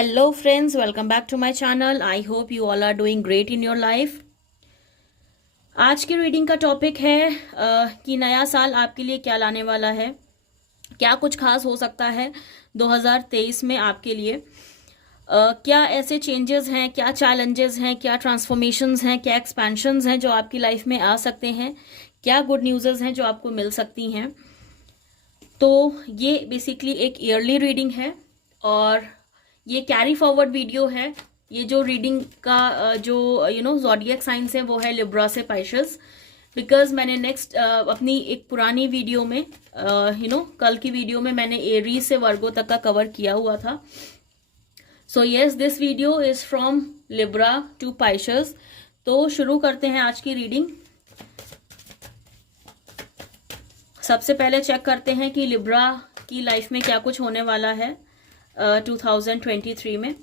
Hello friends, welcome back to my channel. I hope you all are doing great in your life. आज की reading का topic है कि नया साल आपके लिए क्या लाने वाला है, क्या कुछ खास हो सकता है 2023 में आपके लिए। क्या ऐसे चेंजेस हैं, क्या चैलेंजेस हैं, क्या ट्रांसफॉर्मेशंस हैं, क्या एक्सपेंशंस हैं जो आपकी लाइफ में आ सकते हैं, क्या गुड न्यूज़ हैं जो आपको मिल सकती हैं। तो ये बेसिकली एक ईयरली रीडिंग है और ये कैरी फॉरवर्ड वीडियो है। ये जो रीडिंग का जो ज़ोडिएक साइंस है वो है लिब्रा से पाइसेस। बिकॉज मैंने नेक्स्ट अपनी एक पुरानी वीडियो में कल की वीडियो में मैंने एरीज से वर्गो तक का कवर किया हुआ था। So yes, this video is from Libra to Pisces. तो शुरू करते हैं आज की रीडिंग। सबसे पहले चेक करते हैं कि लिब्रा की लाइफ में क्या कुछ होने वाला है 2023 में,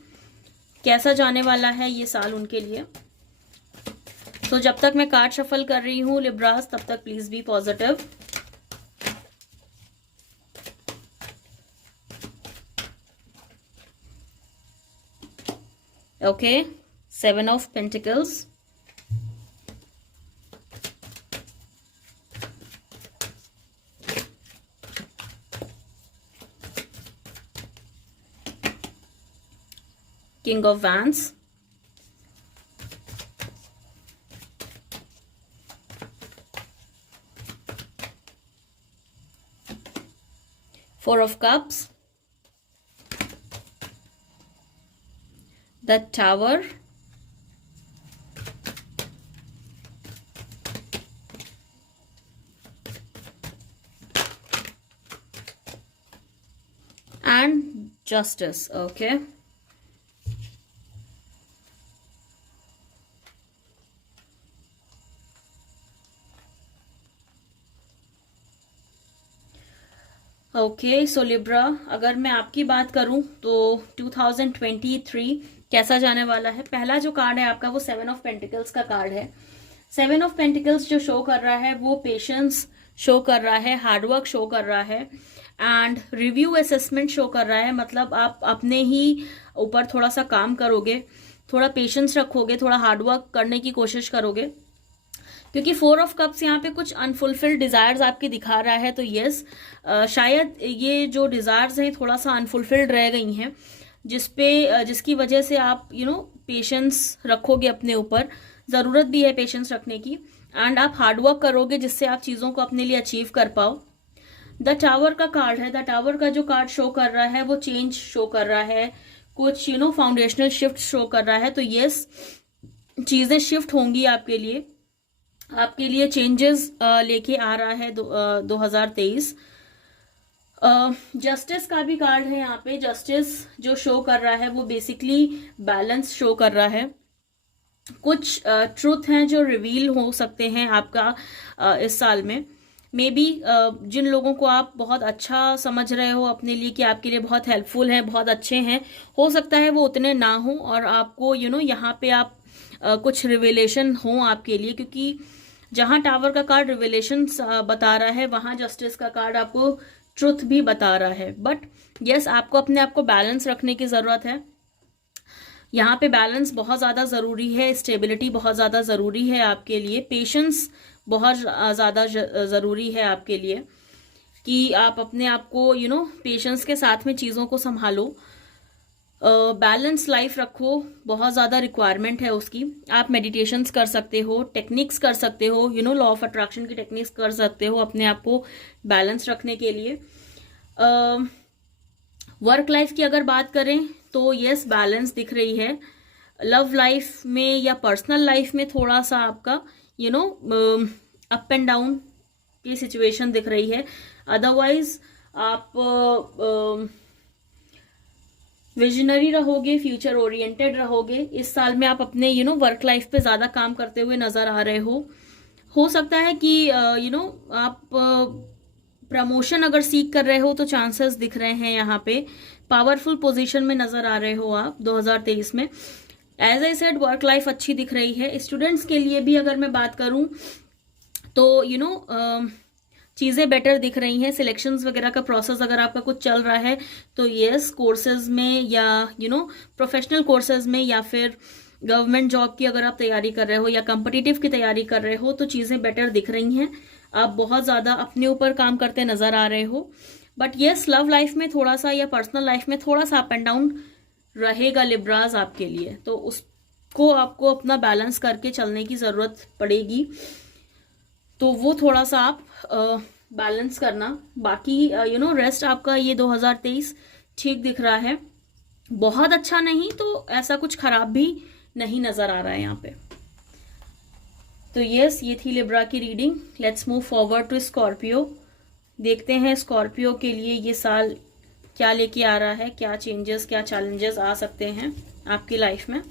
कैसा जाने वाला है ये साल उनके लिए। तो जब तक मैं कार्ड शफल कर रही हूँ लिब्रास, तब तक please be positive. Okay, 7 of pentacles, King of Wands, Four of Cups, the Tower, and Justice. Okay. Okay so Libra, अगर मैं आपकी बात करूं तो 2023 कैसा जाने वाला है। पहला जो कार्ड है आपका वो 7 ऑफ पेंटिकल्स का कार्ड है। 7 ऑफ पेंटिकल्स जो शो कर रहा है वो पेशेंस शो कर रहा है, हार्डवर्क शो कर रहा है एंड रिव्यू असेसमेंट शो कर रहा है। मतलब आप अपने ही ऊपर थोड़ा सा काम करोगे, थोड़ा पेशेंस रखोगे, थोड़ा हार्डवर्क करने की कोशिश करोगे, क्योंकि 4 ऑफ कप्स यहाँ पे कुछ अनफुलफिल्ड डिजायर्स आपकी दिखा रहा है। तो यस, शायद ये जो डिजायर्स हैं थोड़ा सा अनफुलफिल्ड रह गई हैं, जिसकी वजह से आप पेशेंस रखोगे अपने ऊपर। ज़रूरत भी है पेशेंस रखने की एंड आप हार्डवर्क करोगे जिससे आप चीज़ों को अपने लिए अचीव कर पाओ। द टावर का कार्ड है। द टावर का जो कार्ड शो कर रहा है वो चेंज शो कर रहा है, कुछ फाउंडेशनल शिफ्ट शो कर रहा है। तो यस, चीज़ें शिफ्ट होंगी आपके लिए चेंजेस लेके आ रहा है 2023। जस्टिस का भी कार्ड है यहाँ पे। जस्टिस जो शो कर रहा है वो बेसिकली बैलेंस शो कर रहा है। कुछ ट्रूथ हैं जो रिवील हो सकते हैं आपका इस साल में। मे बी जिन लोगों को आप बहुत अच्छा समझ रहे हो अपने लिए कि आपके लिए बहुत हेल्पफुल हैं, बहुत अच्छे हैं, हो सकता है वो उतने ना हो और आपको यहाँ पे आप कुछ रिवेलेशन हो आपके लिए, क्योंकि जहां टावर का कार्ड रिवेलेशन बता रहा है वहां जस्टिस का कार्ड आपको ट्रुथ भी बता रहा है। बट यस, आपको अपने आप को बैलेंस रखने की जरूरत है। यहाँ पे बैलेंस बहुत ज़्यादा ज़रूरी है, स्टेबिलिटी बहुत ज़्यादा ज़रूरी है आपके लिए, पेशेंस बहुत ज़्यादा ज़रूरी है आपके लिए कि आप अपने आप को पेशेंस के साथ में चीज़ों को संभालो। बैलेंस लाइफ रखो, बहुत ज़्यादा रिक्वायरमेंट है उसकी। आप मेडिटेशंस कर सकते हो, टेक्निक्स कर सकते हो, लॉ ऑफ अट्रैक्शन की टेक्निक्स कर सकते हो अपने आप को बैलेंस रखने के लिए। वर्क लाइफ की अगर बात करें तो यस, बैलेंस दिख रही है। लव लाइफ में या पर्सनल लाइफ में थोड़ा सा आपका अप एंड डाउन की सिचुएशन दिख रही है। अदरवाइज आप विजनरी रहोगे, फ्यूचर ओरिएंटेड रहोगे। इस साल में आप अपने वर्क लाइफ पे ज़्यादा काम करते हुए नज़र आ रहे हो सकता है कि आप प्रमोशन अगर सीख कर रहे हो तो चांसेस दिख रहे हैं यहाँ पे। पावरफुल पोजीशन में नज़र आ रहे हो आप 2023 में। As I said, work life अच्छी दिख रही है। स्टूडेंट्स के लिए भी अगर मैं बात करूँ तो चीज़ें बेटर दिख रही हैं। सिलेक्शंस वगैरह का प्रोसेस अगर आपका कुछ चल रहा है तो यस, कोर्सेज में या प्रोफेशनल कोर्सेज में या फिर गवर्नमेंट जॉब की अगर आप तैयारी कर रहे हो या कॉम्पिटिटिव की तैयारी कर रहे हो तो चीज़ें बेटर दिख रही हैं। आप बहुत ज़्यादा अपने ऊपर काम करते नज़र आ रहे हो। बट यस, लव लाइफ में थोड़ा सा या पर्सनल लाइफ में थोड़ा सा अप एंड डाउन रहेगा लिब्राज आपके लिए, तो उसको आपको अपना बैलेंस करके चलने की ज़रूरत पड़ेगी। तो वो थोड़ा सा आप बैलेंस करना। बाकी रेस्ट आपका ये 2023 ठीक दिख रहा है, बहुत अच्छा नहीं तो ऐसा कुछ खराब भी नहीं नज़र आ रहा है यहाँ पे। तो यस, ये थी लिब्रा की reading. Let's move forward to Scorpio. देखते हैं स्कॉर्पियो के लिए ये साल क्या लेके आ रहा है, क्या चेंजेस, क्या चैलेंजेस आ सकते हैं आपकी लाइफ में।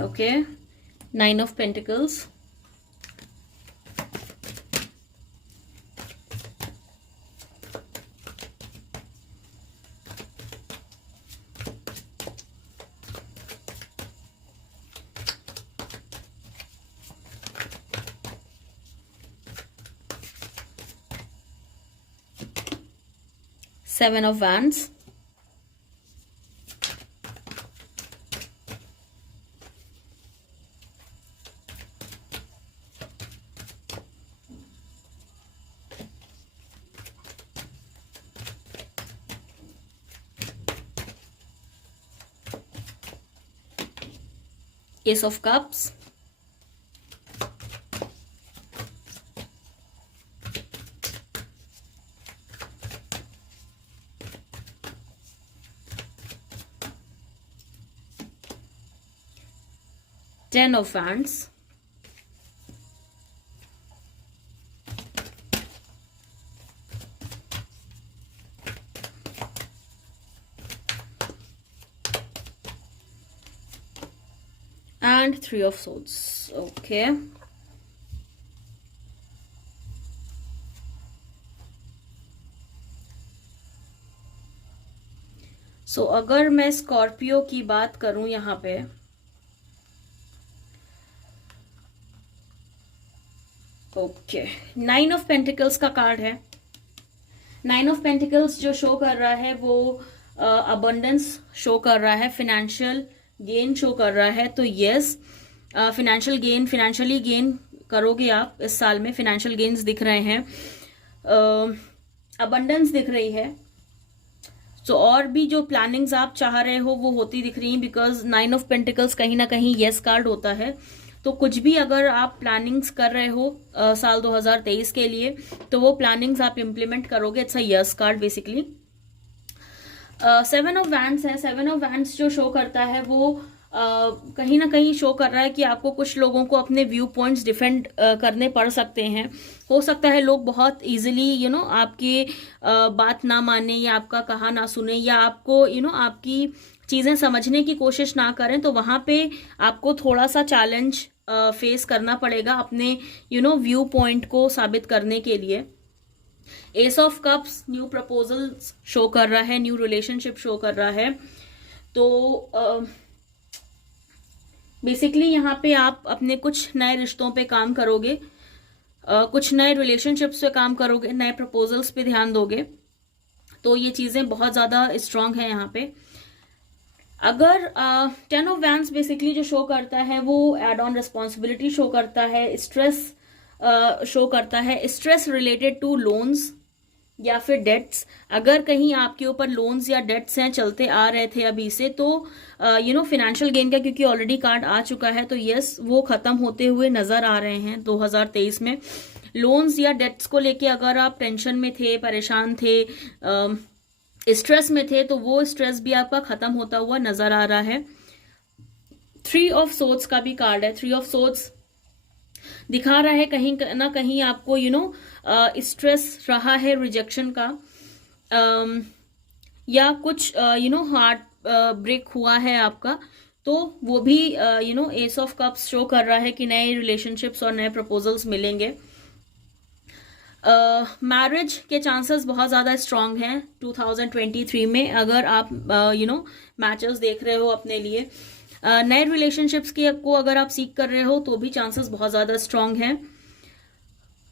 Okay, 9 of Pentacles, Seven of Wands, Ace of Cups, Ten of Wands, and Three of Swords. Okay. सो अगर मैं स्कॉर्पियो की बात करूं यहाँ पे, ओके, 9 ऑफ पेंटिकल्स का कार्ड है। 9 ऑफ पेंटिकल्स जो शो कर रहा है वो अबंडेंस शो कर रहा है, फाइनेंशियल गेन शो कर रहा है। तो यस, फिनेंशियली गेन करोगे आप इस साल में। फिनेंशियल गेन्स दिख रहे हैं, अबंडेंस दिख रही है। तो और भी जो प्लानिंग्स आप चाह रहे हो वो होती दिख रही हैं, बिकॉज 9 ऑफ पेंटिकल्स कहीं ना कहीं यस कार्ड होता है। तो कुछ भी अगर आप प्लानिंग्स कर रहे हो साल 2023 के लिए, तो वो प्लानिंग्स आप इम्प्लीमेंट करोगे। It's a yes card basically. 7 of wands है। 7 ऑफ वैंड्स जो शो करता है वो कहीं ना कहीं शो कर रहा है कि आपको कुछ लोगों को अपने व्यू पॉइंट्स डिफेंड करने पड़ सकते हैं। हो सकता है लोग बहुत इजीली आपकी बात ना माने या आपका कहा ना सुने या आपको आपकी चीज़ें समझने की कोशिश ना करें। तो वहाँ पे आपको थोड़ा सा चैलेंज फेस करना पड़ेगा अपने व्यू पॉइंट को साबित करने के लिए। S of cups new proposals show कर रहा है, न्यू रिलेशनशिप शो कर रहा है। तो बेसिकली यहाँ पे आप अपने कुछ नए रिश्तों पे काम करोगे, कुछ नए रिलेशनशिप्स पे काम करोगे, नए प्रपोजल्स पे ध्यान दोगे। तो ये चीज़ें बहुत ज़्यादा स्ट्रांग है यहाँ पे। अगर 10 ऑफ वैंड्स बेसिकली जो शो करता है वो एड ऑन रिस्पॉन्सिबिलिटी शो करता है, स्ट्रेस शो करता है, स्ट्रेस रिलेटेड टू लोन्स या फिर डेट्स। अगर कहीं आपके ऊपर लोन्स या डेट्स हैं चलते आ रहे थे अभी से, तो फिनेंशियल गेन का क्योंकि ऑलरेडी कार्ड आ चुका है, तो यस वो खत्म होते हुए नजर आ रहे हैं 2023 में। लोन्स या डेट्स को लेके अगर आप टेंशन में थे, परेशान थे, स्ट्रेस में थे, तो वो स्ट्रेस भी आपका खत्म होता हुआ नजर आ रहा है। 3 ऑफ सोर्ड्स का भी कार्ड है। 3 ऑफ सोर्ड्स दिखा रहा है कहीं ना कहीं आपको स्ट्रेस रहा है रिजेक्शन का, या कुछ हार्ट ब्रेक हुआ है आपका, तो वो भी एस ऑफ कप्स शो कर रहा है कि नए रिलेशनशिप्स और नए प्रपोजल्स मिलेंगे। मैरिज के चांसेस बहुत ज़्यादा स्ट्रांग हैं 2023 में, अगर आप मैचेस देख रहे हो अपने लिए। नए रिलेशनशिप्स के को अगर आप सीख कर रहे हो तो भी चांसेस बहुत ज़्यादा स्ट्रांग हैं।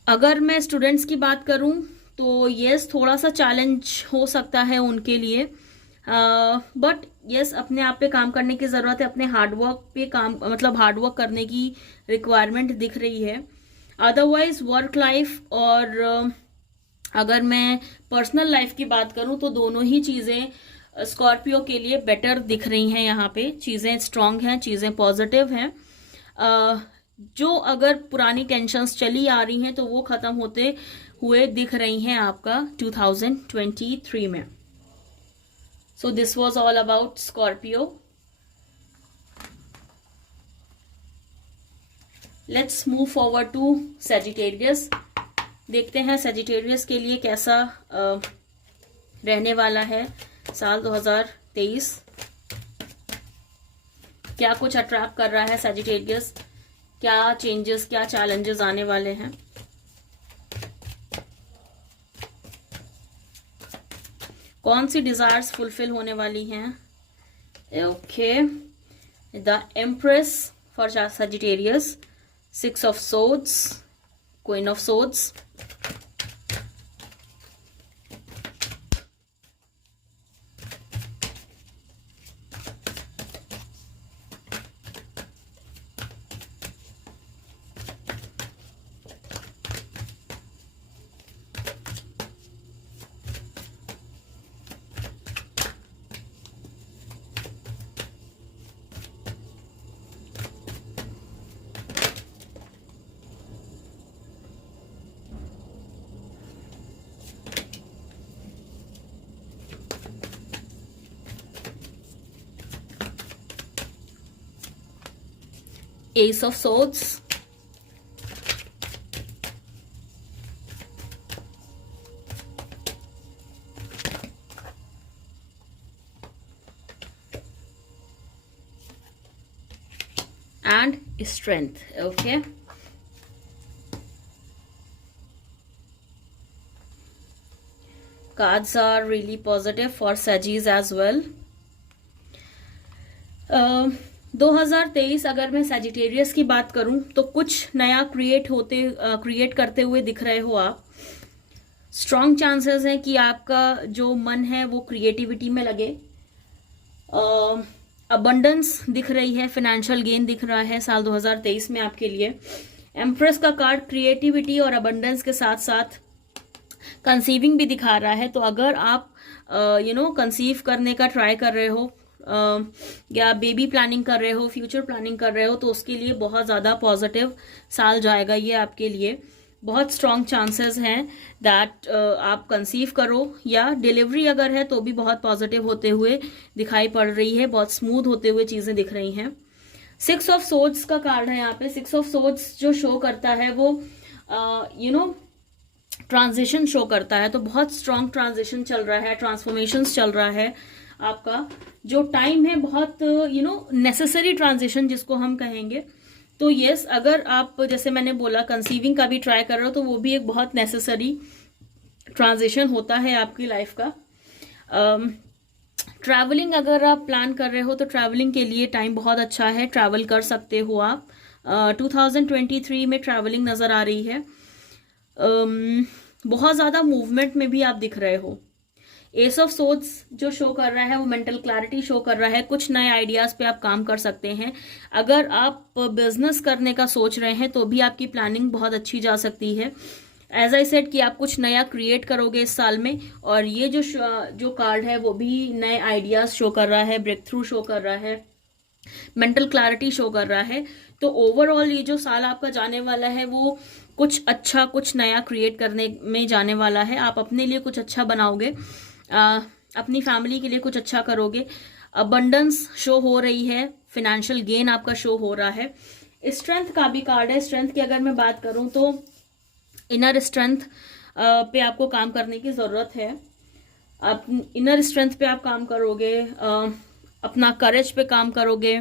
अगर मैं स्टूडेंट्स की बात करूं तो यस, थोड़ा सा चैलेंज हो सकता है उनके लिए, बट यस, अपने आप पे काम करने की ज़रूरत है, अपने हार्डवर्क पे काम, मतलब हार्डवर्क करने की रिक्वायरमेंट दिख रही है। अदरवाइज वर्क लाइफ और अगर मैं पर्सनल लाइफ की बात करूं तो दोनों ही चीज़ें स्कॉर्पियो के लिए बेटर दिख रही हैं। यहाँ पे चीज़ें स्ट्रांग हैं, चीज़ें पॉजिटिव हैं। जो अगर पुरानी टेंशन्स चली आ रही हैं तो वो ख़त्म होते हुए दिख रही हैं आपका 2023 में। So this was all about Scorpio. Let's move forward to Sagittarius. देखते हैं सेजिटेरियस के लिए कैसा रहने वाला है साल 2023। क्या कुछ अट्रैक्ट कर रहा है सेजिटेरियस, क्या चेंजेस, क्या चैलेंजेस आने वाले हैं। कौन सी डिजायर्स फुलफिल होने वाली हैं। Okay, the empress for Sagittarius, 6 of Swords, Queen of Swords, Ace of Swords, and Strength. Okay, cards are really positive for Sagis as well. 2023 अगर मैं सेजिटेरियस की बात करूं तो कुछ नया क्रिएट करते हुए दिख रहे हो आप। स्ट्रॉन्ग चांसेस हैं कि आपका जो मन है वो क्रिएटिविटी में लगे। अबंडेंस दिख रही है, फाइनेंशियल गेन दिख रहा है साल 2023 में आपके लिए। एम्प्रेस का कार्ड क्रिएटिविटी और अबंडेंस के साथ साथ कंसीविंग भी दिखा रहा है। तो अगर आप कंसीव करने का ट्राई कर रहे हो या बेबी प्लानिंग कर रहे हो, फ्यूचर प्लानिंग कर रहे हो, तो उसके लिए बहुत ज़्यादा पॉजिटिव साल जाएगा ये आपके लिए। बहुत स्ट्रॉन्ग चांसेस हैं दैट आप कंसीव करो, या डिलीवरी अगर है तो भी बहुत पॉजिटिव होते हुए दिखाई पड़ रही है, बहुत स्मूथ होते हुए चीज़ें दिख रही हैं। 6 of Swords का कार्ड है यहाँ पे। 6 of Swords जो शो करता है वो ट्रांजिशन शो करता है। तो बहुत स्ट्रॉन्ग ट्रांजिशन चल रहा है, ट्रांसफॉर्मेशंस चल रहा है आपका। जो टाइम है बहुत नेसेसरी ट्रांजिशन जिसको हम कहेंगे। तो यस, अगर आप जैसे मैंने बोला कंसीविंग का भी ट्राई कर रहे हो तो वो भी एक बहुत नेसेसरी ट्रांजिशन होता है आपकी लाइफ का। ट्रैवलिंग अगर आप प्लान कर रहे हो तो ट्रैवलिंग के लिए टाइम बहुत अच्छा है, ट्रैवल कर सकते हो आप। 2023 में ट्रैवलिंग नज़र आ रही है। बहुत ज़्यादा मूवमेंट में भी आप दिख रहे हो। एस ऑफ सोर्ड्स जो शो कर रहा है वो मेंटल क्लैरिटी शो कर रहा है। कुछ नए आइडियाज़ पे आप काम कर सकते हैं। अगर आप बिजनेस करने का सोच रहे हैं तो भी आपकी प्लानिंग बहुत अच्छी जा सकती है। एज आई सेड कि आप कुछ नया क्रिएट करोगे इस साल में। और ये जो कार्ड है वो भी नए आइडियाज़ शो कर रहा है, ब्रेक थ्रू शो कर रहा है, मेंटल क्लैरिटी शो कर रहा है। तो ओवरऑल ये जो साल आपका जाने वाला है वो कुछ अच्छा, कुछ नया क्रिएट करने में जाने वाला है। आप अपने लिए कुछ अच्छा बनाओगे, अपनी फैमिली के लिए कुछ अच्छा करोगे। अबंडेंस शो हो रही है, फिनेंशियल गेन आपका शो हो रहा है। स्ट्रेंथ का भी कार्ड है। स्ट्रेंथ की अगर मैं बात करूं तो इनर स्ट्रेंथ पे आपको काम करने की ज़रूरत है। आप इनर स्ट्रेंथ पे आप काम करोगे। अपना करेज पे काम करोगे।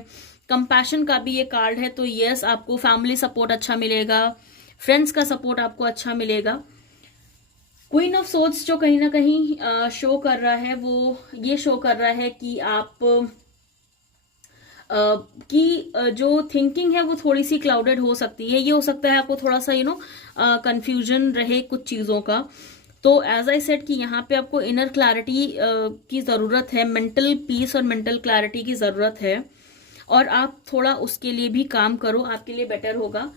कंपैशन का भी ये कार्ड है, तो यस आपको फैमिली सपोर्ट अच्छा मिलेगा, फ्रेंड्स का सपोर्ट आपको अच्छा मिलेगा। क्वीन ऑफ सोर्ड्स जो कहीं ना कहीं शो कर रहा है, वो ये शो कर रहा है कि आप जो थिंकिंग है वो थोड़ी सी क्लाउडेड हो सकती है। ये हो सकता है आपको थोड़ा सा कंफ्यूजन रहे कुछ चीज़ों का। तो एज आई सेड कि यहाँ पे आपको इनर क्लैरिटी की ज़रूरत है, मेंटल पीस और मेंटल क्लैरिटी की ज़रूरत है, और आप थोड़ा उसके लिए भी काम करो, आपके लिए बेटर होगा।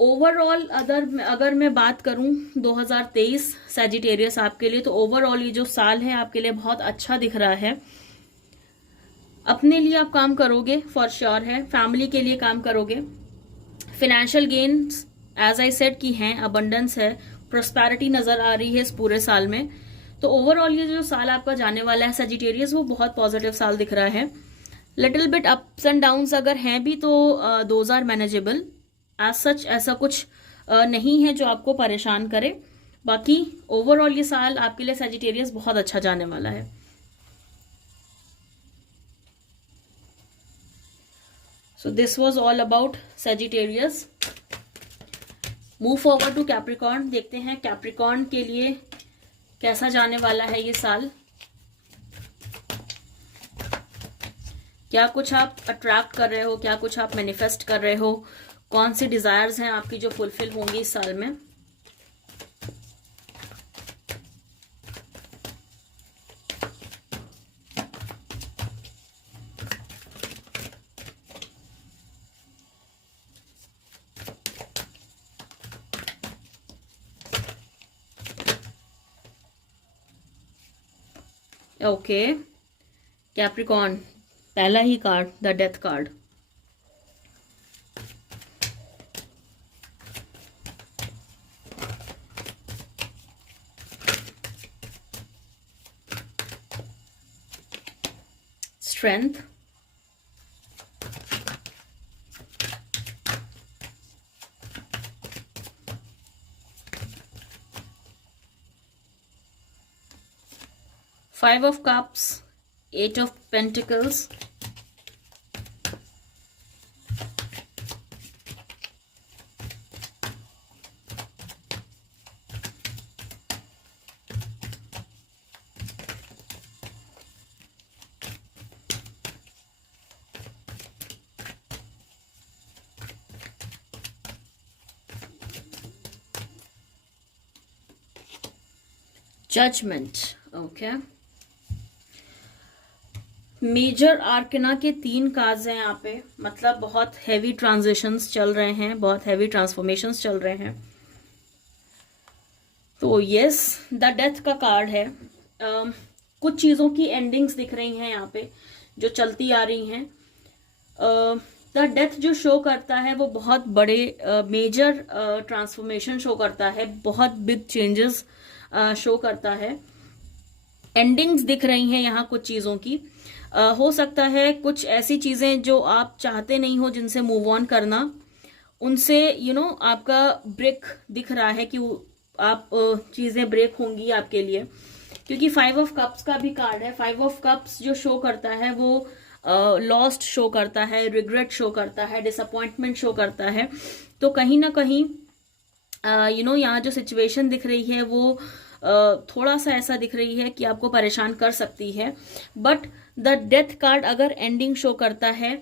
ओवरऑल अगर मैं बात करूं 2023 सैजिटेरियस आपके लिए, तो ओवरऑल ये जो साल है आपके लिए बहुत अच्छा दिख रहा है। अपने लिए आप काम करोगे फॉर श्योर है, फैमिली के लिए काम करोगे, financial gains as I said की हैं, अबंडेंस है, प्रोस्पेरिटी नजर आ रही है इस पूरे साल में। तो ओवरऑल ये जो साल आपका जाने वाला है सजिटेरियस, वो बहुत पॉजिटिव साल दिख रहा है। Little bit ups and downs अगर हैं भी तो those are manageable. As such ऐसा कुछ नहीं है जो आपको परेशान करे। बाकी ओवरऑल ये साल आपके लिए सजिटेरियस बहुत अच्छा जाने वाला है। So this was all about Sagittarius. Move forward to Capricorn. देखते हैं Capricorn के लिए कैसा जाने वाला है ये साल। क्या कुछ आप अट्रैक्ट कर रहे हो, क्या कुछ आप मैनिफेस्ट कर रहे हो, कौन सी डिजायर्स हैं आपकी जो फुलफिल होंगी इस साल में। ओके कैप्रिकॉर्न, पहला ही card the death card. Strength, Five of Cups, Eight of Pentacles, Judgment. Okay. Major arcana के 3 कार्ड्स हैं यहाँ पे, मतलब बहुत हैवी ट्रांजिशंस चल रहे हैं, बहुत हैवी ट्रांसफॉर्मेशंस चल रहे हैं। तो यस द डेथ का कार्ड है। कुछ चीज़ों की एंडिंग्स दिख रही हैं यहाँ पे जो चलती आ रही हैं। द डेथ जो शो करता है वो बहुत बड़े मेजर ट्रांसफॉर्मेशन शो करता है, बहुत बिग चेंजेस शो करता है। एंडिंग्स दिख रही हैं यहाँ कुछ चीज़ों की। हो सकता है कुछ ऐसी चीज़ें जो आप चाहते नहीं हो जिनसे मूव ऑन करना, उनसे आपका ब्रेक दिख रहा है कि आप चीज़ें ब्रेक होंगी आपके लिए, क्योंकि 5 ऑफ कप्स का भी कार्ड है। 5 ऑफ कप्स जो शो करता है वो लॉस्ट शो करता है, रिग्रेट शो करता है, डिसअपॉइंटमेंट शो करता है। तो कहीं ना कहीं यहाँ जो सिचुएशन दिख रही है वो थोड़ा सा ऐसा दिख रही है कि आपको परेशान कर सकती है। बट द डेथ कार्ड अगर एंडिंग शो करता है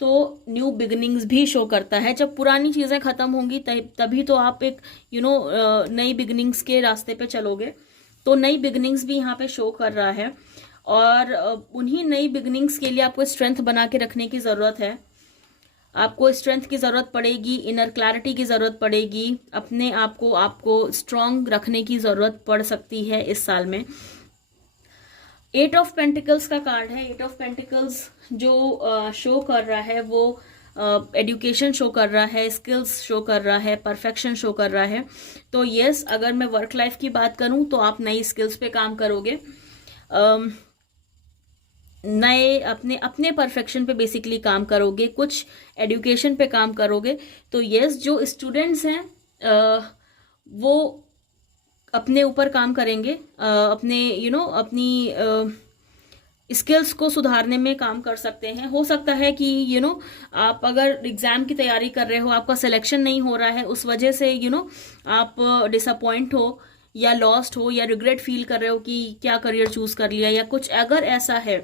तो न्यू बिगिनिंग्स भी शो करता है। जब पुरानी चीज़ें ख़त्म होंगी तभी तो आप एक नई बिगिनिंग्स के रास्ते पे चलोगे। तो नई बिगिनिंग्स भी यहाँ पे शो कर रहा है, और उन्हीं नई बिगिनिंग्स के लिए आपको स्ट्रेंथ बना के रखने की ज़रूरत है। आपको स्ट्रेंथ की ज़रूरत पड़ेगी, इनर क्लैरिटी की ज़रूरत पड़ेगी, अपने आपको स्ट्रांग रखने की ज़रूरत पड़ सकती है इस साल में। 8 ऑफ पेंटिकल्स का कार्ड है। 8 ऑफ पेंटिकल्स जो शो कर रहा है वो एजुकेशन शो कर रहा है, स्किल्स शो कर रहा है, परफेक्शन शो कर रहा है। तो यस अगर मैं वर्क लाइफ की बात करूं तो आप नई स्किल्स पे काम करोगे, नए अपने परफेक्शन पे बेसिकली काम करोगे, कुछ एजुकेशन पे काम करोगे। तो यस जो स्टूडेंट्स हैं वो अपने ऊपर काम करेंगे, अपने अपनी स्किल्स को सुधारने में काम कर सकते हैं। हो सकता है कि आप अगर एग्जाम की तैयारी कर रहे हो, आपका सिलेक्शन नहीं हो रहा है, उस वजह से आप डिसअपॉइंट हो या लॉस्ट हो या रिग्रेट फील कर रहे हो कि क्या करियर चूज कर लिया या कुछ, अगर ऐसा है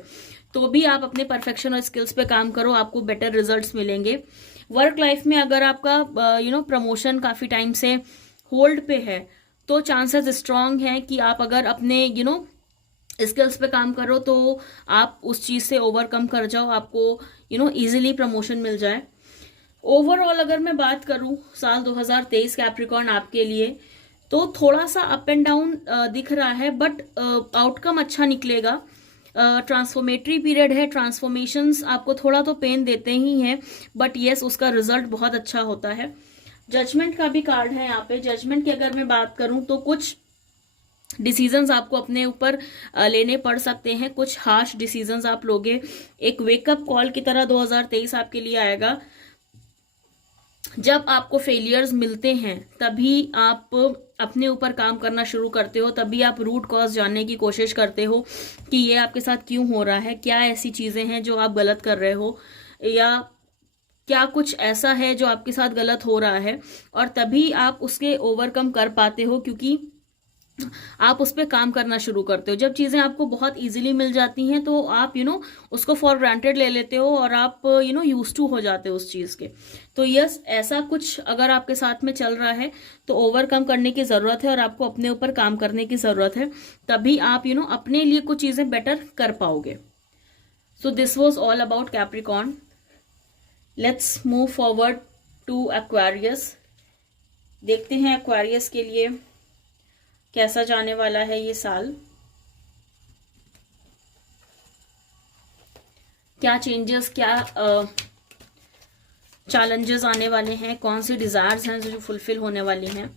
तो भी आप अपने परफेक्शन और स्किल्स पे काम करो, आपको बेटर रिजल्ट्स मिलेंगे। वर्क लाइफ में अगर आपका प्रमोशन काफी टाइम से होल्ड पे है तो चांसेस स्ट्रांग हैं कि आप अगर अपने स्किल्स पे काम करो तो आप उस चीज से ओवरकम कर जाओ, आपको इजीली प्रमोशन मिल जाए। ओवरऑल अगर मैं बात करूं साल 2023 कैप्रिकॉर्न आपके लिए, तो थोड़ा सा अप एंड डाउन दिख रहा है, बट आउटकम अच्छा निकलेगा। ट्रांसफॉर्मेटरी पीरियड है, ट्रांसफॉर्मेशंस आपको थोड़ा तो पेन देते ही हैं, बट यस उसका रिजल्ट बहुत अच्छा होता है। जजमेंट का भी कार्ड है यहाँ पे। जजमेंट की अगर मैं बात करूं तो कुछ डिसीजंस आपको अपने ऊपर लेने पड़ सकते हैं, कुछ हार्श डिसीजंस आप लोगे। एक वेकअप कॉल की तरह 2023 आपके लिए आएगा। जब आपको फेलियर्स मिलते हैं तभी आप अपने ऊपर काम करना शुरू करते हो, तभी आप रूट कॉज जानने की कोशिश करते हो कि ये आपके साथ क्यों हो रहा है, क्या ऐसी चीजें हैं जो आप गलत कर रहे हो, या क्या कुछ ऐसा है जो आपके साथ गलत हो रहा है, और तभी आप उसके ओवरकम कर पाते हो क्योंकि आप उस पर काम करना शुरू करते हो। जब चीजें आपको बहुत इजीली मिल जाती हैं तो आप उसको फॉर ग्रांटेड ले लेते हो और आप यूज टू हो जाते हो उस चीज के। तो यस, ऐसा कुछ अगर आपके साथ में चल रहा है तो ओवरकम करने की जरूरत है और आपको अपने ऊपर काम करने की जरूरत है, तभी आप अपने लिए कुछ चीजें बेटर कर पाओगे। So this was all about Capricorn. Let's move forward to Aquarius. देखते हैं एक्वेरियस के लिए कैसा जाने वाला है ये साल, क्या चेंजेस, क्या चैलेंजेस आने वाले हैं, कौन सी डिजायर्स हैं जो फुलफिल होने वाली हैं।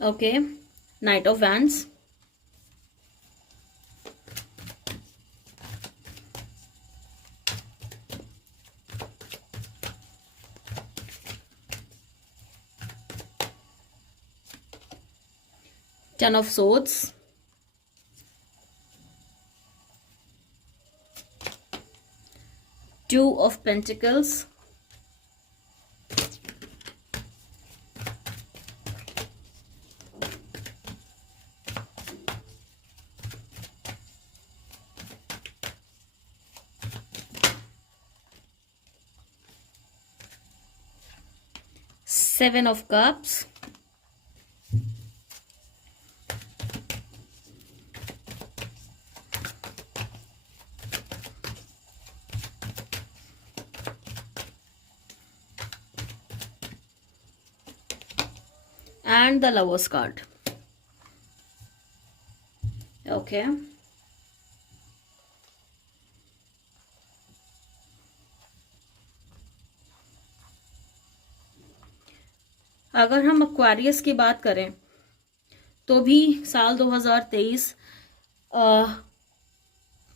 Okay, Knight of Wands, Ten of Swords, Two of Pentacles, Seven of Cups, and the Lovers card. Okay. अगर हम एक्वेरियस की बात करें तो भी साल 2023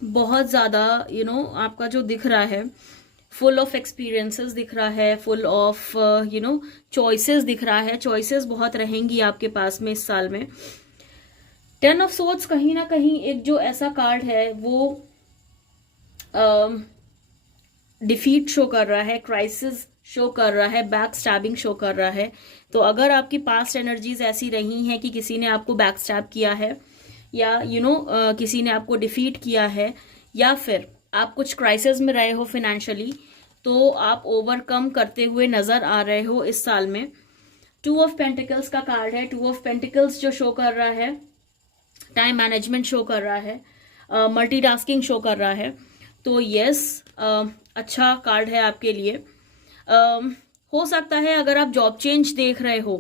बहुत ज़्यादा आपका जो दिख रहा है, फुल ऑफ एक्सपीरियंसेस दिख रहा है, फुल ऑफ चॉइसेस दिख रहा है। चॉइसेस बहुत रहेंगी आपके पास में इस साल में। 10 ऑफ सोर्ड्स कहीं ना कहीं एक जो ऐसा कार्ड है वो डिफीट शो कर रहा है, क्राइसिस शो कर रहा है, बैक स्टैबिंग शो कर रहा है। तो अगर आपकी पास्ट एनर्जीज ऐसी रही हैं कि किसी ने आपको बैक स्टैब किया है या किसी ने आपको डिफीट किया है, या फिर आप कुछ क्राइसिस में रहे हो फाइनेंशियली, तो आप ओवरकम करते हुए नजर आ रहे हो इस साल में। 2 ऑफ पेंटिकल्स का कार्ड है। 2 ऑफ पेंटिकल्स जो शो कर रहा है टाइम मैनेजमेंट शो कर रहा है, मल्टीटास्किंग शो कर रहा है। तो यस, अच्छा कार्ड है आपके लिए। हो सकता है अगर आप जॉब चेंज देख रहे हो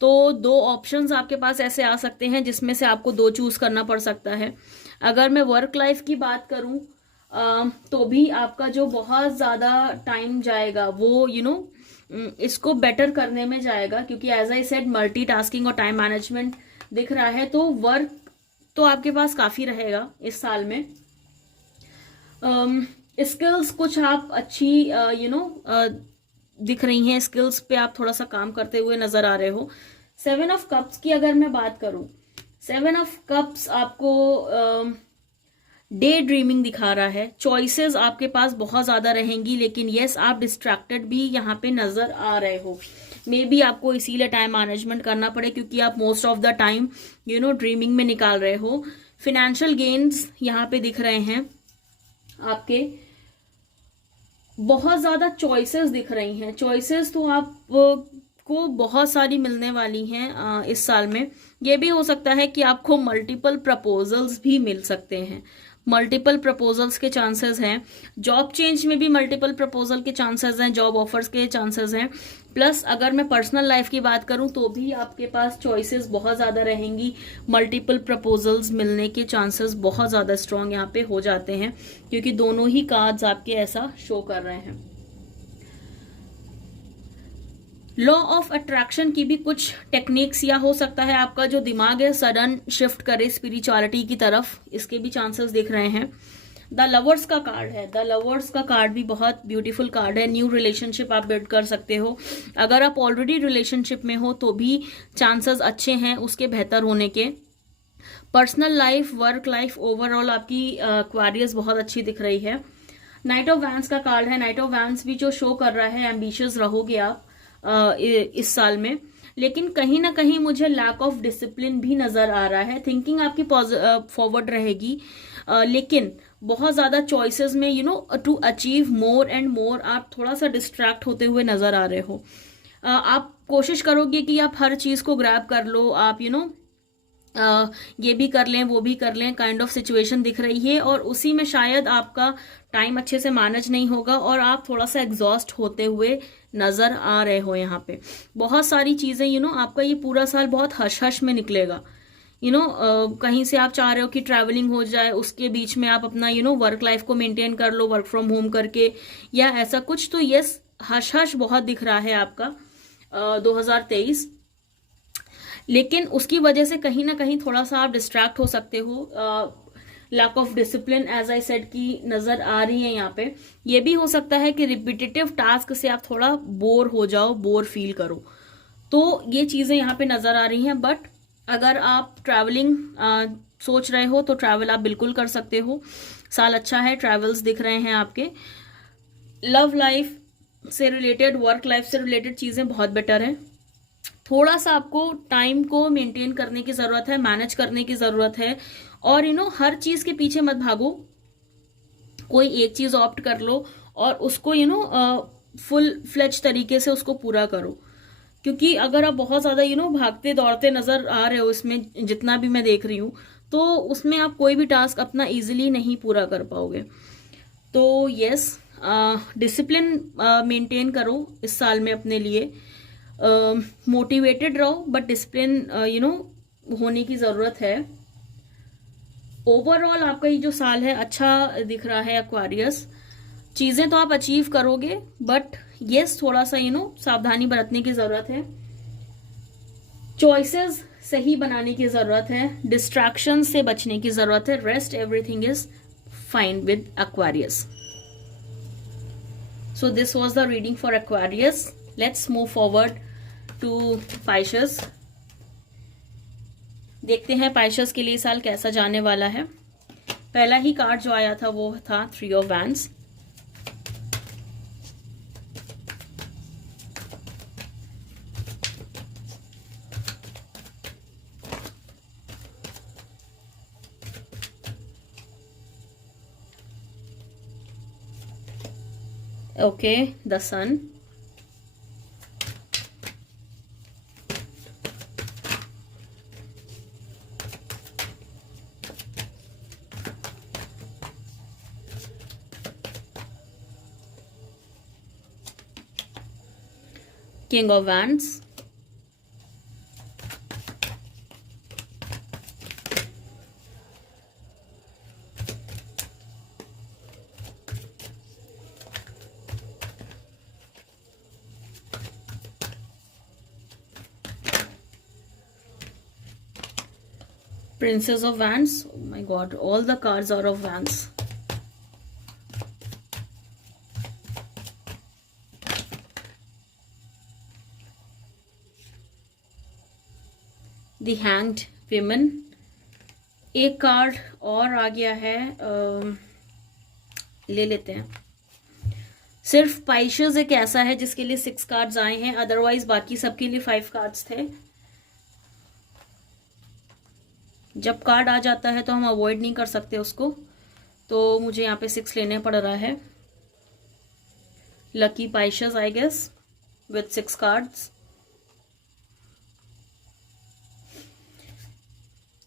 तो दो ऑप्शंस आपके पास ऐसे आ सकते हैं जिसमें से आपको दो चूज करना पड़ सकता है। अगर मैं वर्क लाइफ की बात करूं तो भी आपका जो बहुत ज़्यादा टाइम जाएगा वो इसको बेटर करने में जाएगा, क्योंकि एज आई सेड मल्टीटास्किंग और टाइम मैनेजमेंट दिख रहा है। तो वर्क तो आपके पास काफ़ी रहेगा इस साल में। स्किल्स कुछ आप अच्छी दिख रही हैं, स्किल्स पे आप थोड़ा सा काम करते हुए नजर आ रहे हो। 7 ऑफ कप्स की अगर मैं बात करूं, 7 ऑफ कप्स आपको डे ड्रीमिंग दिखा रहा है। चॉइसेस आपके पास बहुत ज्यादा रहेंगी, लेकिन यस आप डिस्ट्रैक्टेड भी यहाँ पे नजर आ रहे हो। मे बी आपको इसीलिए टाइम मैनेजमेंट करना पड़े, क्योंकि आप most of the time dreaming में निकाल रहे हो। फिनेंशियल गेन्स यहाँ पे दिख रहे हैं आपके, बहुत ज्यादा चॉइसेस दिख रही हैं। चॉइसेस तो आप को बहुत सारी मिलने वाली हैं इस साल में। ये भी हो सकता है कि आपको मल्टीपल प्रपोजल्स भी मिल सकते हैं, मल्टीपल प्रपोजल्स के चांसेस हैं। जॉब चेंज में भी मल्टीपल प्रपोजल के चांसेस हैं, जॉब ऑफर्स के चांसेस हैं। प्लस अगर मैं पर्सनल लाइफ की बात करूं तो भी आपके पास चॉइसेस बहुत ज्यादा रहेंगी। मल्टीपल प्रपोजल्स मिलने के चांसेस बहुत ज्यादा स्ट्रांग यहाँ पे हो जाते हैं, क्योंकि दोनों ही कार्ड्स आपके ऐसा शो कर रहे हैं। लॉ ऑफ अट्रैक्शन की भी कुछ टेक्निक्स, या हो सकता है आपका जो दिमाग है सडन शिफ्ट करे स्पिरिचुअलिटी की तरफ, इसके भी चांसेस दिख रहे हैं। द लवर्स का कार्ड है, द लवर्स का कार्ड भी बहुत ब्यूटीफुल कार्ड है। न्यू रिलेशनशिप आप बिल्ड कर सकते हो। अगर आप ऑलरेडी रिलेशनशिप में हो तो भी चांसेस अच्छे हैं उसके बेहतर होने के। Personal life, work life, overall आपकी एक्वेरियस बहुत अच्छी दिख रही है। नाइट ऑफ वैंस का कार्ड है। नाइट ऑफ वैंस भी जो शो कर रहा है एम्बिशियस रहोगे आप इस साल में, लेकिन कहीं ना कहीं मुझे लैक ऑफ डिसिप्लिन भी नजर आ रहा है। थिंकिंग आपकी फॉरवर्ड रहेगी, लेकिन बहुत ज्यादा चॉइसेस में to achieve more and more आप थोड़ा सा डिस्ट्रैक्ट होते हुए नजर आ रहे हो। आप कोशिश करोगे कि आप हर चीज को ग्रैब कर लो, आप ये भी कर लें वो भी कर लें, काइंड ऑफ सिचुएशन दिख रही है। और उसी में शायद आपका टाइम अच्छे से मैनेज नहीं होगा और आप थोड़ा सा एग्जॉस्ट होते हुए नजर आ रहे हो। यहाँ पे बहुत सारी चीजें आपका ये पूरा साल बहुत हश हश में निकलेगा। कहीं से आप चाह रहे हो कि ट्रैवलिंग हो जाए, उसके बीच में आप अपना वर्क लाइफ को मेंटेन कर लो वर्क फ्रॉम होम करके, या ऐसा कुछ। तो यस हश हश बहुत दिख रहा है आपका 2023, लेकिन उसकी वजह से कहीं ना कहीं थोड़ा सा आप डिस्ट्रैक्ट हो सकते हो। Lack of discipline as I said की नजर आ रही है यहाँ पे। ये भी हो सकता है कि रिपीटेटिव टास्क से आप थोड़ा बोर हो जाओ, बोर फील करो। तो ये चीजें यहाँ पे नजर आ रही हैं। बट अगर आप ट्रैवलिंग सोच रहे हो तो ट्रैवल आप बिल्कुल कर सकते हो। साल अच्छा है, ट्रैवल्स दिख रहे हैं आपके। लव लाइफ से रिलेटेड, वर्क लाइफ से रिलेटेड चीजें बहुत बेटर है। थोड़ा सा आपको टाइम को मेंटेन करने की जरूरत है, मैनेज करने की जरूरत है। और हर चीज के पीछे मत भागो, कोई एक चीज ऑप्ट कर लो और उसको फुल फ्लेज तरीके से उसको पूरा करो। क्योंकि अगर आप बहुत ज्यादा भागते दौड़ते नजर आ रहे हो इसमें, जितना भी मैं देख रही हूं, तो उसमें आप कोई भी टास्क अपना इजीली नहीं पूरा कर पाओगे। तो यस डिसिप्लिन मेंटेन करो इस साल में अपने लिए। मोटिवेटेड रहो, बट डिसिप्लिन होने की जरूरत है। ओवरऑल आपका ये जो साल है अच्छा दिख रहा है एक्वेरियस। चीजें तो आप अचीव करोगे, बट यस थोड़ा सा सावधानी बरतने की जरूरत है। चॉइसेस सही बनाने की जरूरत है, डिस्ट्रैक्शन से बचने की जरूरत है। Rest everything is fine with Aquarius. So this was the reading for Aquarius. Let's move forward to Pisces. देखते हैं पाइशस के लिए साल कैसा जाने वाला है। पहला ही कार्ड जो आया था वो था 3 of wands. Okay, the sun. King of Wands, Princess of Wands. Oh my god, all the cards are of Wands. The Hanged Women. एक कार्ड और आ गया है, ले लेते हैं. सिर्फ पाइशेस एक ऐसा है जिसके लिए 6 कार्ड्स आए हैं, अदरवाइज बाकी सबके लिए 5 कार्ड्स थे. जब कार्ड आ जाता है तो हम अवॉइड नहीं कर सकते उसको, तो मुझे यहाँ पे 6 लेने पड़ रहा है. Lucky Pisces I guess with 6 cards.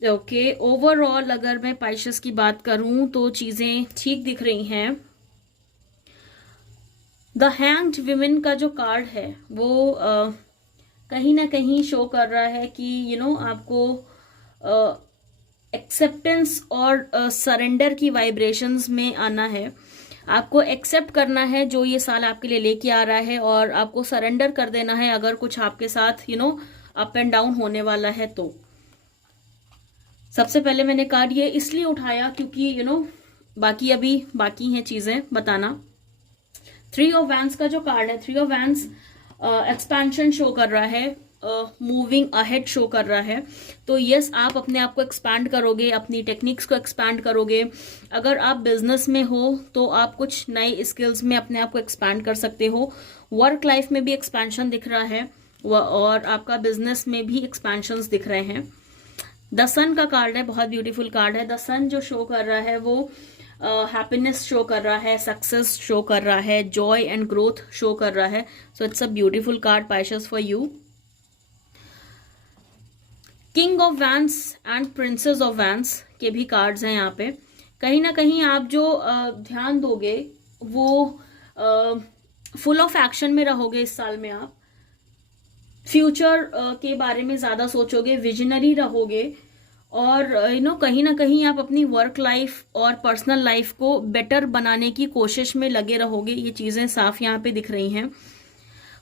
Okay, overall अगर मैं पाइशेस की बात करूं तो चीजें ठीक दिख रही हैं. द हैंग्ड विमेन का जो कार्ड है वो कहीं ना कहीं शो कर रहा है कि आपको एक्सेप्टेंस और सरेंडर की वाइब्रेशंस में आना है. आपको एक्सेप्ट करना है जो ये साल आपके लिए लेके आ रहा है, और आपको सरेंडर कर देना है अगर कुछ आपके साथ अप एंड डाउन होने वाला है. तो सबसे पहले मैंने कार्ड ये इसलिए उठाया क्योंकि बाकी अभी बाकी हैं चीजें बताना. 3 ऑफ वैंड्स का जो कार्ड है, 3 ऑफ वैंड्स एक्सपेंशन शो कर रहा है, मूविंग अहेड शो कर रहा है. तो यस, आप अपने आप को एक्सपैंड करोगे, अपनी टेक्निक्स को एक्सपैंड करोगे. अगर आप बिजनेस में हो तो आप कुछ नए स्किल्स में अपने आप को एक्सपैंड कर सकते हो. वर्क लाइफ में भी एक्सपेंशन दिख रहा है और आपका बिजनेस में भी एक्सपेंशंस दिख रहे हैं. द सन का कार्ड है, बहुत ब्यूटीफुल कार्ड है. द सन जो शो कर रहा है वो हैप्पीनेस शो कर रहा है, सक्सेस शो कर रहा है, जॉय एंड ग्रोथ शो कर रहा है. So it's a beautiful card Pisces for you. King of wands and princess of wands के भी कार्ड्स हैं यहाँ पे. कहीं ना कहीं आप जो ध्यान दोगे वो फुल ऑफ एक्शन में रहोगे इस साल में. आप फ्यूचर के बारे में ज्यादा सोचोगे, विजनरी रहोगे, और कहीं ना कहीं आप अपनी वर्क लाइफ और पर्सनल लाइफ को बेटर बनाने की कोशिश में लगे रहोगे. ये चीजें साफ यहाँ पे दिख रही हैं.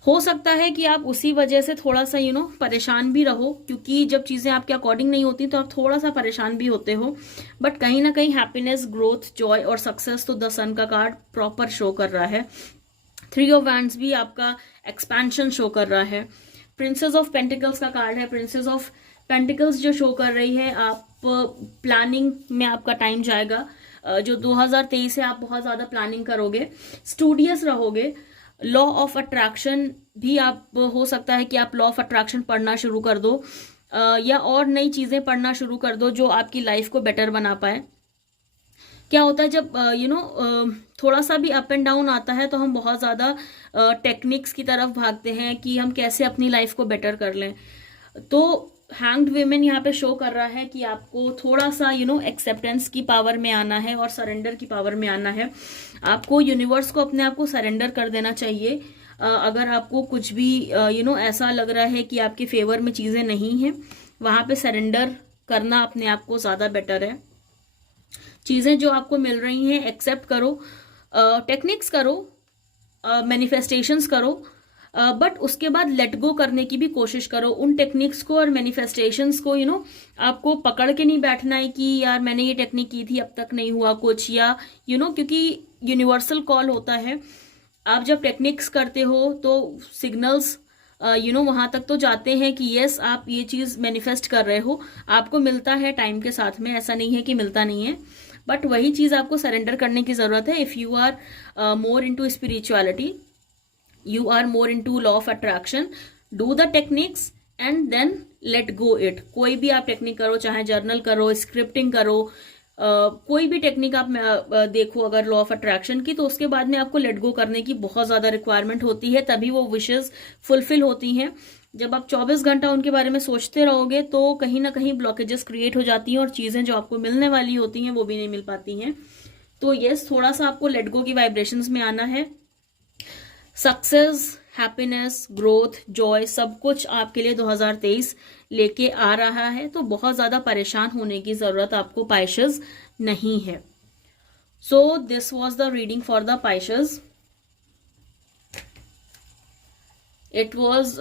हो सकता है कि आप उसी वजह से थोड़ा सा परेशान भी रहो, क्योंकि जब चीजें आपके अकॉर्डिंग नहीं होती तो आप थोड़ा सा परेशान भी होते हो. बट कहीं ना कहीं हैप्पीनेस, ग्रोथ, जॉय और सक्सेस तो द सन का कार्ड प्रॉपर शो कर रहा है. 3 ऑफ वैंड्स भी आपका एक्सपेंशन शो कर रहा है. प्रिंसेस ऑफ पेंटिकल्स का कार्ड है. प्रिंसेस ऑफ पेंटिकल्स जो शो कर रही है, आप प्लानिंग में आपका टाइम जाएगा. जो 2023 है आप बहुत ज्यादा प्लानिंग करोगे, स्टूडियस रहोगे. लॉ ऑफ अट्रैक्शन भी आप हो सकता है कि आप लॉ ऑफ अट्रैक्शन पढ़ना शुरू कर दो, या और नई चीजें पढ़ना शुरू कर दो जो आपकी लाइफ को बेटर बना पाए. क्या होता है जब थोड़ा सा भी अप एंड डाउन आता है तो हम बहुत ज्यादा टेक्निक्स की तरफ भागते हैं कि हम कैसे अपनी लाइफ को बेटर कर लें. तो हैंग्ड विमेन यहाँ पे शो कर रहा है कि आपको थोड़ा सा एक्सेप्टेंस की पावर में आना है और सरेंडर की पावर में आना है. आपको यूनिवर्स को अपने आप को सरेंडर कर देना चाहिए. अगर आपको कुछ भी ऐसा लग रहा है कि आपके फेवर में चीजें नहीं हैं, वहां पे सरेंडर करना अपने आप को ज्यादा बेटर है. चीजें जो आपको मिल रही हैं एक्सेप्ट करो, टेक्निक्स करो, मैनिफेस्टेशंस करो, बट उसके बाद लेट गो करने की भी कोशिश करो. उन टेक्निक्स को और मैनिफेस्टेशंस को आपको पकड़ के नहीं बैठना है कि यार मैंने ये टेक्निक की थी अब तक नहीं हुआ कुछ, या क्योंकि यूनिवर्सल कॉल होता है. आप जब टेक्निक्स करते हो तो सिग्नल्स वहां तक तो जाते हैं कि यस आप ये चीज मैनिफेस्ट कर रहे हो. आपको मिलता है टाइम के साथ में, ऐसा नहीं है कि मिलता नहीं है, बट वही चीज आपको सरेंडर करने की जरूरत है. If you are more into spirituality, you are more into law of attraction, do the techniques and then let go it. कोई भी आप टेक्निक करो, चाहे जर्नल करो, स्क्रिप्टिंग करो, कोई भी टेक्निक आप देखो अगर लॉ ऑफ अट्रैक्शन की, तो उसके बाद में आपको लेट गो करने की बहुत ज्यादा रिक्वायरमेंट होती है, तभी वो विशेस फुलफिल होती हैं. जब आप 24 घंटा उनके बारे में सोचते रहोगे तो कहीं ना कहीं ब्लॉकेजेस क्रिएट हो जाती हैं और चीजें जो आपको मिलने वाली होती हैं वो भी नहीं मिल पाती हैं. तो यस, थोड़ा सा आपको लेट गो की वाइब्रेशंस में आना है. सक्सेस हैप्पीनेस, ग्रोथ, जॉय सब कुछ आपके लिए 2023 लेके आ रहा है। तो बहुत ज़्यादा परेशान होने की ज़रूरत आपको पाइशेस नहीं है। So this was the reading for the Pisces. It was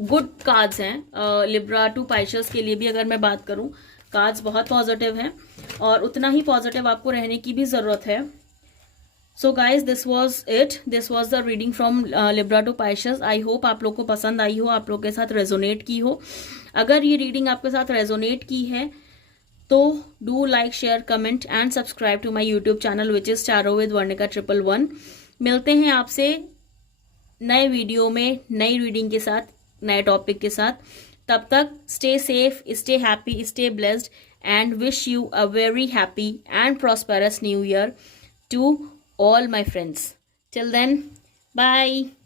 good cards हैं लिब्रा टू पाइशेस के लिए भी। अगर मैं बात करूं, कार्ड्स बहुत पॉजिटिव हैं और उतना ही पॉजिटिव आपको रहने की भी ज़रूरत है। So guys, this was it, this was the reading from Libra to Pisces. I hope आप लोग को पसंद आई हो, आप लोग के साथ रेजोनेट की हो। अगर ये रीडिंग आपके साथ रेजोनेट की है तो do like, share, comment and subscribe to my YouTube channel which is tarot with Varnika 111। मिलते हैं आपसे नए वीडियो में नई रीडिंग के साथ, नए टॉपिक के साथ। तब तक stay safe, stay happy, stay blessed and wish you a very happy and prosperous new year to all my friends. Till then, bye.